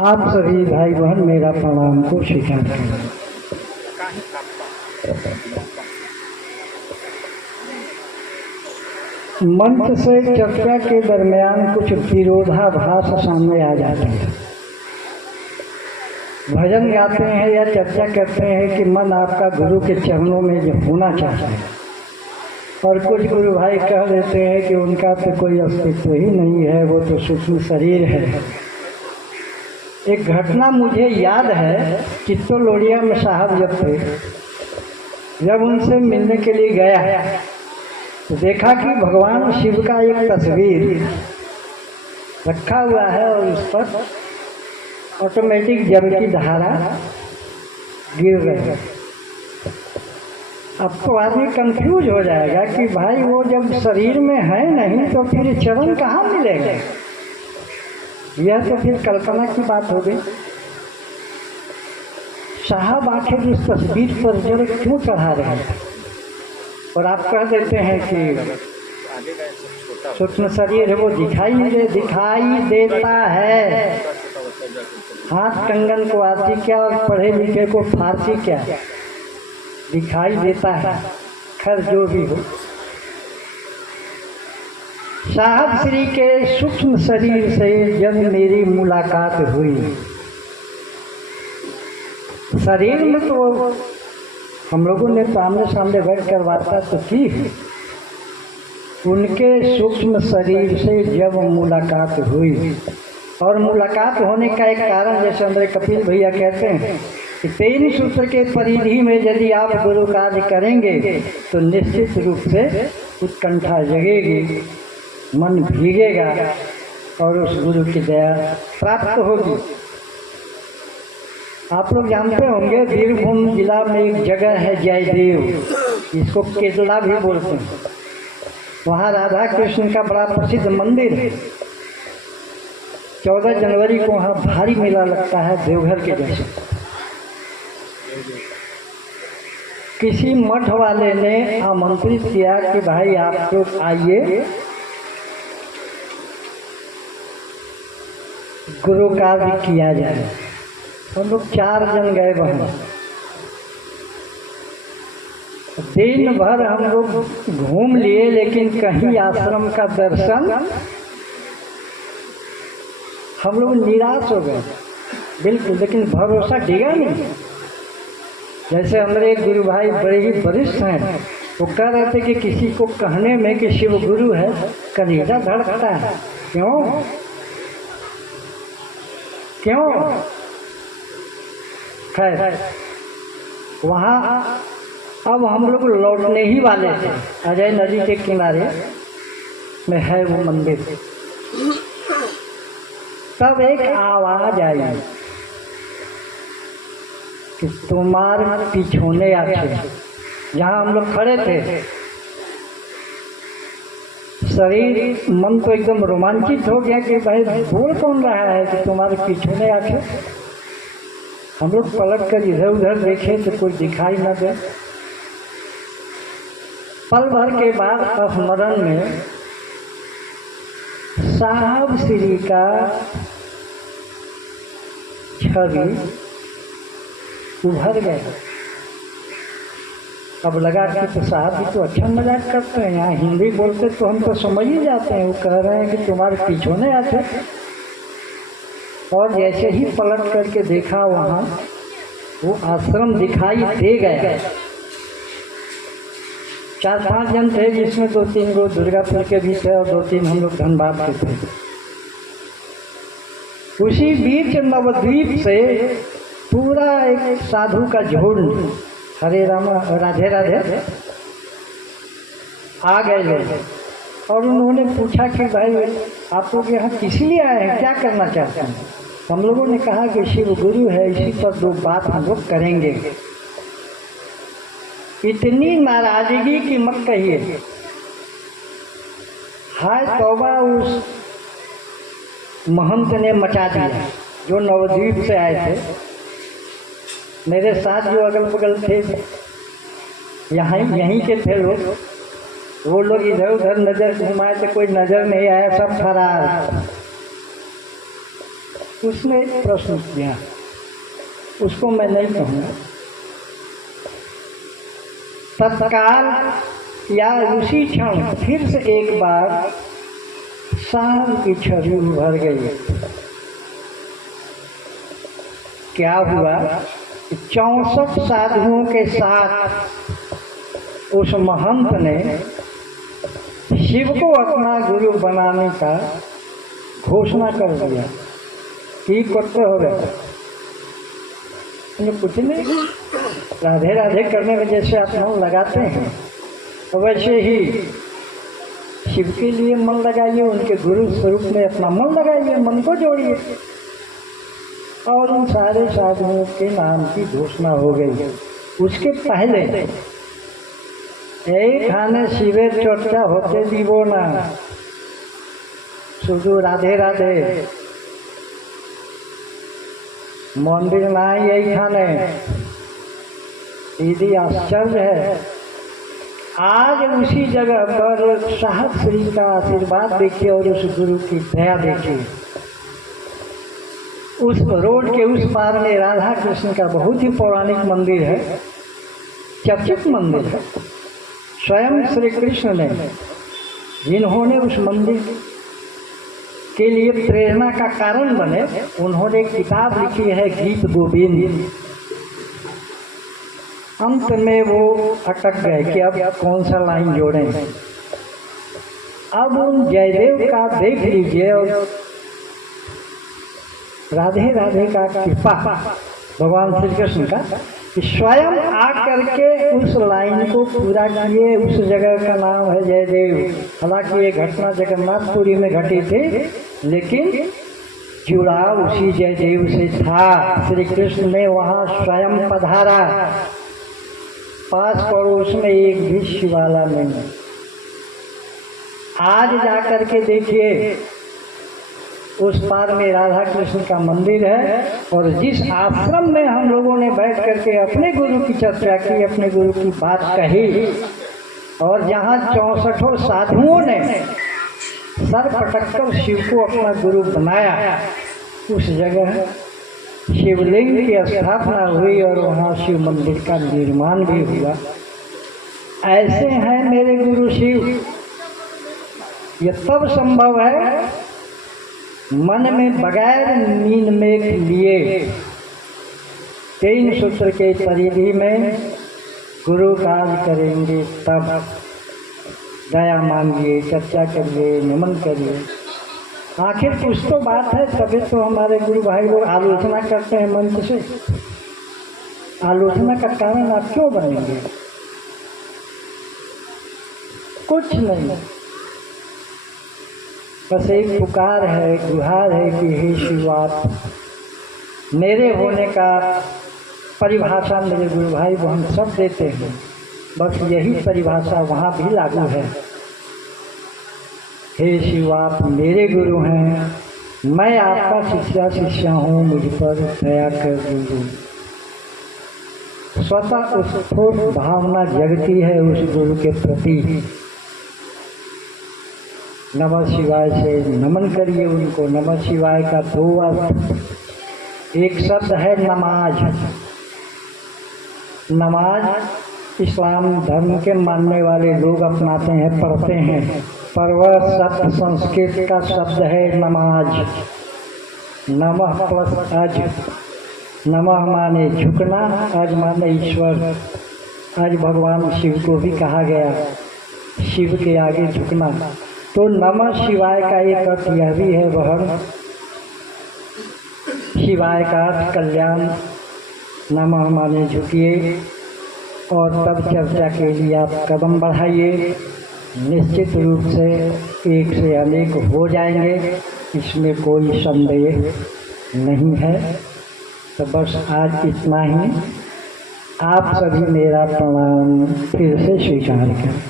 आप सभी भाई बहन मेरा प्रणाम को स्वीकार करें। मंच से चर्चा के दरमियान कुछ विरोधाभास सामने आ जाते हैं। भजन गाते हैं या चर्चा करते हैं कि मन आपका गुरु के चरणों में जो होना चाहिए, और कुछ गुरु भाई कह देते हैं कि उनका तो कोई अस्तित्व ही नहीं है, वो तो सूक्ष्म शरीर है। एक घटना मुझे याद है, चित्तो लोडिया में साहब जब थे, जब उनसे मिलने के लिए गया तो देखा कि भगवान शिव का एक तस्वीर रखा हुआ है और उस पर ऑटोमेटिक जल की धारा गिर रही है। अब तो आदमी कंफ्यूज हो जाएगा कि भाई वो जब शरीर में है नहीं तो फिर चरण कहाँ मिलेगा। यह तो फिर कल्पना की बात हो गई। साहब आखिर इस तस्वीर पर जल क्यों चढ़ा रहे हैं, और आप कह देते हैं कि सूक्ष्म शरीर है, वो दिखाई देता है। हाथ कंगन को आती क्या और पढ़े लिखे को फारसी क्या, दिखाई देता है। खैर जो भी हो, साहब श्री के सूक्ष्म शरीर से जब मेरी मुलाकात हुई, शरीर में तो हम लोगों ने सामने सामने बैठ कर वार्ता तो की, उनके सूक्ष्म शरीर से जब मुलाकात हुई, और मुलाकात होने का एक कारण जैसे हमारे कपिल भैया कहते हैं कि 3 सूत्र के परिधि में यदि आप गुरु कार्य करेंगे तो निश्चित रूप से उत्कंठा जगेगी, मन भीगेगा और उस गुरु की दया प्राप्त होगी। आप लोग जानते होंगे बीरभूम जिला में एक जगह है जयदेव, जिसको केतला भी बोलते हैं। वहाँ राधा कृष्ण का बड़ा प्रसिद्ध मंदिर है। 14 जनवरी को वहाँ भारी मेला लगता है, देवघर के जैसे। किसी मठ वाले ने आमंत्रित किया कि भाई आप लोग आइए, गुरु कार्य किया जाए। हम लोग 4 जन गए वहाँ। दिन भर हम लोग घूम लिए, लेकिन कहीं आश्रम का दर्शन, हम लोग निराश हो गए बिल्कुल। लेकिन भरोसा डिगा नहीं। जैसे हमारे गुरु भाई बड़े ही वरिष्ठ हैं, वो कह रहे थे कि किसी को कहने में कि शिव गुरु है कलेजा धड़कता है। क्यों क्यों? खैर वहाँ अब हम लोग लौटने ही वाले थे। अजय नदी के किनारे में है वो मंदिर। तब एक आवाज आई कि तुम्हारे पिछोने आके, जहाँ हम लोग खड़े थे, शरीर मन तो एकदम रोमांचित हो गया कि भाई बोल कौन रहा है कि तुम्हारे पिछोने आके। हम लोग पलट कर इधर उधर देखे तो कोई दिखाई न दे। पल भर के बाद स्मरण में साहब श्री का छवि उभर गया। अब लगा कि तो साहब भी तो अच्छा मजाक करते हैं, यहाँ हिंदी बोलते तो हम तो समझ ही जाते हैं। वो कह रहे हैं कि तुम्हारे पिछोने आते। और जैसे ही पलट करके देखा, वहाँ वो आश्रम दिखाई दे गया। 4-5 जन थे, जिसमें 2-3 गो दुर्गापुर के भी थे और 2-3 हम लोग धनबाद के थे। उसी बीच नवद्वीप से पूरा एक साधु का झुंड, हरे राम राधे राधे, आ गए लोग। और उन्होंने पूछा कि भाई आप लोग यहाँ किस लिए आए हैं, क्या करना चाहते हैं? हम लोगों ने कहा कि शिव गुरु है, इसी पर 2 बात हम लोग करेंगे। इतनी नाराजगी की मत कहिए। हाय तौबा उस महंत ने मचा दिया जो नवद्वीप से आए थे। मेरे साथ जो अगल बगल थे, यहीं के थे लोग, वो लोग इधर उधर नज़र घुमाए तो कोई नज़र नहीं आया, सब फरार। उसने एक प्रश्न किया, उसको मैं नहीं कहूँगा। तत्काल या उसी क्षण फिर से एक बार शाम की छवि उभर गई। क्या हुआ? 64 साधुओं के साथ उस महंत ने शिव को अपना गुरु बनाने का घोषणा कर दिया। कि करते हो गए कुछ नहीं, राधे राधे करने में जैसे आप मन लगाते हैं वैसे ही शिव के लिए मन लगाइए, उनके गुरु स्वरूप में अपना मन लगाइए, मन को जोड़िए। और उन सारे साधुओं के नाम की घोषणा हो गई। उसके पहले एक खाने शिवेर चर्चा होते दीबो ना, शुधु राधे राधे मंदिर ना यही खाने। यदि आश्चर्य है, आज उसी जगह पर साहब श्री का आशीर्वाद देखिए और उस गुरु की दया देखिए। उस रोड के उस पार में राधा कृष्ण का बहुत ही पौराणिक मंदिर है, चर्चित मंदिर है। स्वयं श्री कृष्ण ने, जिन्होंने उस मंदिर के लिए प्रेरणा का कारण बने, उन्होंने किताब लिखी है गीत गोविंद। अंत में वो अटक गए कि अब कौन सा लाइन जोड़ें। अब उन जयदेव का देख लीजिए और राधे राधे का कृपा भगवान श्री कृष्ण का कि स्वयं आकर के उस लाइन को पूरा किए। उस जगह का नाम है जयदेव। हालांकि ये घटना जगन्नाथपुरी में घटी थी, लेकिन जुड़ाव उसी जयदेव से था। श्री कृष्ण ने वहाँ स्वयं पधारा। पास पड़ोस में एक भी शिवाला नहीं। आज जाकर के देखिए, उस पार में राधा कृष्ण का मंदिर है। और जिस आश्रम में हम लोगों ने बैठ करके अपने गुरु की चर्चा की, अपने गुरु की बात कही, और जहाँ 64 साधुओं ने सर पटक कर शिव को अपना गुरु बनाया, उस जगह शिवलिंग की स्थापना हुई और वहाँ शिव मंदिर का निर्माण भी हुआ। ऐसे हैं मेरे गुरु शिव। ये तब संभव है मन में बगैर नींद में लिए 3 सूत्र के परिधि में गुरु काज करेंगे, तब दया मांगिए, चर्चा करिए, नमन करिए। आखिर कुछ तो बात है, तभी तो हमारे गुरु भाई लोग आलोचना करते हैं मंच से। आलोचना का कारण आप क्यों बनेंगे? कुछ नहीं, बस एक पुकार है, गुहार है कि हे शिव, आप मेरे होने का परिभाषा मेरे गुरु भाई बहन सब देते हैं। बस यही परिभाषा वहाँ भी लागू है। हे शिव, आप मेरे गुरु हैं, मैं आपका शिष्या हूँ, मुझ पर दया कर दीजिए। स्वतः उत्स्फूर्त भावना जगती है उस गुरु के प्रति। नमः शिवाय से नमन करिए उनको। नमः शिवाय का 2 अर्थ। एक शब्द है नमाज। नमाज इस्लाम धर्म के मानने वाले लोग अपनाते हैं, पढ़ते हैं, पर वह शब्द संस्कृत का शब्द है नमाज। नमः प्लस अज। नमः माने झुकना, अज माने ईश्वर। आज भगवान शिव को भी कहा गया, शिव के आगे झुकना। तो नमः शिवाय का एक अर्थ यह भी है बहन, शिवाय का अर्थ कल्याण। नमः माने झुकिए और तब चर्चा के लिए आप कदम बढ़ाइए। निश्चित रूप से एक से अनेक हो जाएंगे, इसमें कोई संदेह नहीं है। तो बस आज इतना ही। आप सभी मेरा प्रणाम फिर से स्वीकार करें।